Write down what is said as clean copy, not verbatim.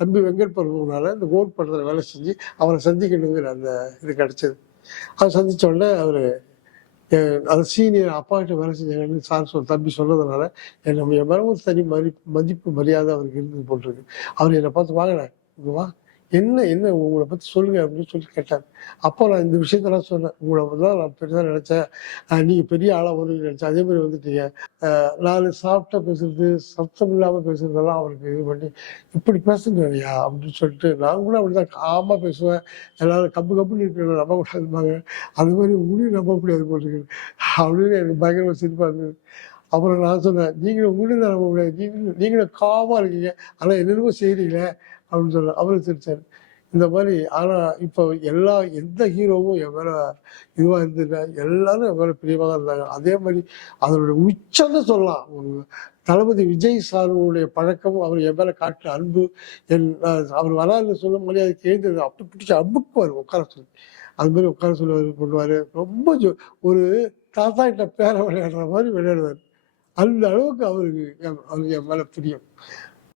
தம்பி வெங்கட் பிரபுனால இந்த கோட் படத்தில் வேலை செஞ்சு அவரை சந்திக்கணுங்கிற அந்த இது கிடச்சிது. அதை சந்தித்த உடனே அவர் அது சீனியர் அப்பாக்கிட்ட வேலை செஞ்சாங்கன்னு சார் தம்பி சொன்னதுனால நம்ம என் மேலே ஒரு தனி மதிப்பு மரியாதை அவருக்கு இருந்தது போட்டிருக்கு. அவர் என்னை பார்த்து வாங்கினேன், இங்கே வா, என்ன என்ன உங்களை பற்றி சொல்லுங்க அப்படின்னு சொல்லி கேட்டார். அப்போ நான் இந்த விஷயத்தெல்லாம் சொன்னேன். உங்களை தான் நான் பெருசாக நினச்சேன், நீங்கள் பெரிய ஆளாக வருவீங்கன்னு நினச்சேன், அதே மாதிரி வந்துட்டீங்க. நான் சாப்பிட்டா பேசுறது, சத்தம் இல்லாமல் பேசுறதெல்லாம் அவருக்கு இது பண்ணி இப்படி பேசுங்கய்யா அப்படின்னு சொல்லிட்டு, நான் கூட அப்படிதான் காமாக பேசுவேன். எல்லாரும் கப்புன்னு இருக்கிற நம்ப கூடாதுப்பாங்க, அது மாதிரி உங்களையும் நம்ப முடியாது போட்டுருக்கு அப்படின்னு எனக்கு பயங்கரமாக சிரிப்பாக இருந்தது. அப்புறம் நான் சொன்னேன், நீங்களும் உங்களையும் தான் நம்ப முடியாது, நீங்களும் காமாக இருக்கீங்க, ஆனால் என்னென்னமோ செய்கிறீங்களே அப்படின்னு சொன்னேன். அவரும் சிரிச்சார். இந்த மாதிரி. ஆனால் இப்போ எந்த ஹீரோவும் என் மேலே இதுவாக இருந்ததில்லை, எல்லாரும் என் மேலே பிரியமாக தான் இருந்தாங்க. அதே மாதிரி அதனுடைய உச்சம்னு சொல்லலாம். ஒரு தளபதி விஜய் சாருடைய பழக்கம், அவர் என் மேலே காட்டுற அன்பு, அவர் வராதுன்னு சொல்ல முடியாது, அதுக்கு எழுந்தது அப்படி பிடிச்சி அம்புக்குவார் உட்கார சொல்லி. அது மாதிரி உட்கார சொல்லுவார், பண்ணுவார். ரொம்ப ஒரு தாத்தா கிட்ட பேரை விளையாடுற மாதிரி விளையாடுவார். அந்த அளவுக்கு அவருக்கு என் மேலே பிரியம்.